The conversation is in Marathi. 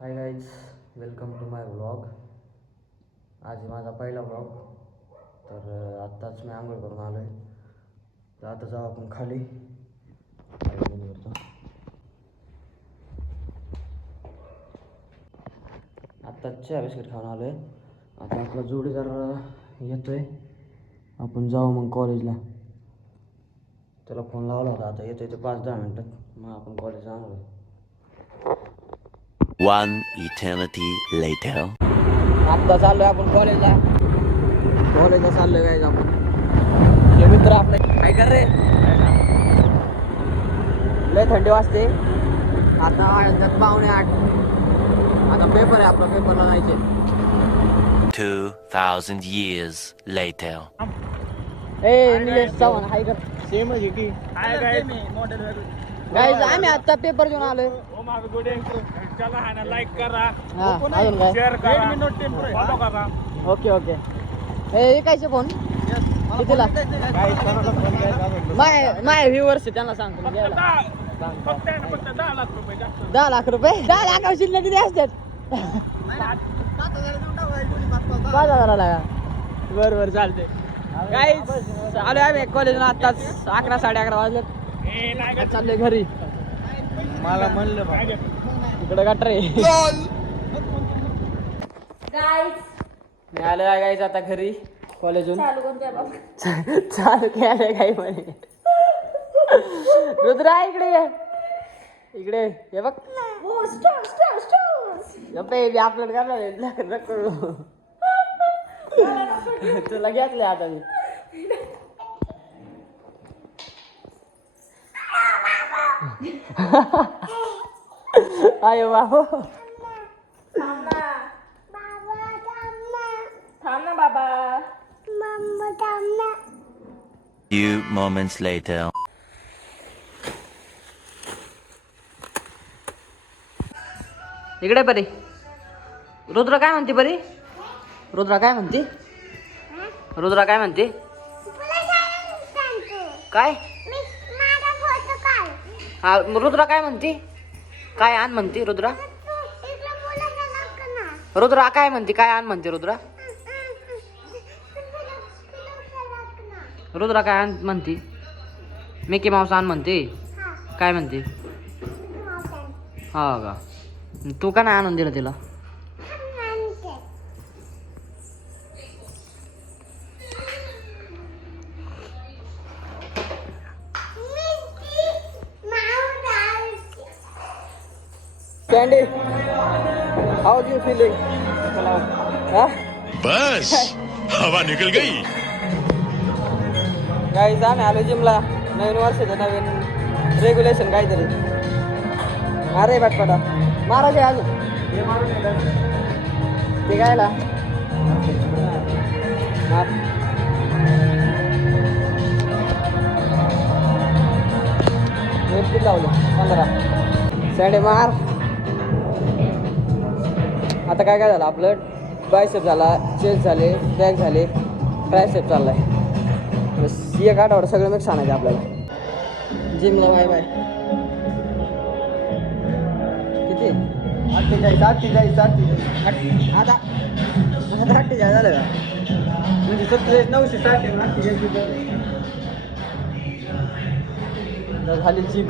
High guys, welcome to my vlog. आज माझा पहिला व्लॉग. तर आत्ताच मी आंघोळ करून आलो आहे. तर आता जाऊ आपण खाली. आत्ताच चहा बिस्किट खाऊन आलो आहे. आता आपला जोडीदार येतो आहे. आपण जाऊ मग कॉलेजला. त्याला फोन लावला होता, आता येतो आहे ते 5-10 मिनटात. मग आपण कॉलेजला जाणार आहे. One eternity later. आत्ता चाललोय आपण कॉलेजला चाललोय काय आपण. हे मित्र आपले काय कर रे, लय थंडी वाजते. आता 7:45. आता पेपर आहे आपला, पेपरला जायचे. 2000 years later. ए निलेश चव्हाण हाय कर. सेम आहे की हाय गाइस गाईज आम्ही आता पेपर देऊन आलोय. ओ माझा गुड चला हा ना लाईक करा, हा अजून काय, शेअर करा, फॉलो करा. Okay okay. हे कायचे फोन कितीला माय व्ह्यूअर्स त्यांना सांगतो मी द्यायला. फक्त 10 लाख रुपये जास्त. 10 लाख रुपये 10 लाख शिल्लक किती असतात? 5,000 का? बरं चालते. गाईज आलोय आम्ही कॉलेजला आत्ताच. 11-11:30 वाजलेत. चाललोय घरी. मला म्हणलं इकडे गटर आहे. मी आलोय गाईज आता घरी कॉलेजून. चालू केलंय काय म्हणे. रुद्रा इकडे ये, इकडे हे बघ. बेबी अपलोड करणार आहे. तुला घेतलंय आता मी. अयो बाबू थांब ना बाबा. Few moments later. इकडे परी. रुद्र काय म्हणते परी? रुद्रा काय म्हणते? रुद्रा काय म्हणते? काय हा रुद्रा काय म्हणते? काय आण म्हणते रुद्रा? रुद्रा काय म्हणते? काय आण म्हणते रुद्रा? रुद्रा काय आण म्हणते? मिकी माऊस आण म्हणते. काय म्हणते? हा का? तू का नाही आणून दिलं तिला? Candy, how are you feeling? बस हवा निकल गई. गाईज आम्ही आलो जिमला. नवीन वर्षाचं नवीन रेग्युलेशन काहीतरी. अरे बाटपाटा महाराज आहे अजून ते गायला. लावलं 15 सँडे मार. आता काय झालं आपलं? बायसेप झाला, चेस्ट झाले, बॅक झाले, ट्रायसेप चाललाय. बस एक आठवडा सगळं मिक्स आणायचं आपल्याला. जिमला बाय बाय. किती 48 आता 48 झालं का? म्हणजे 960 झाली जिम.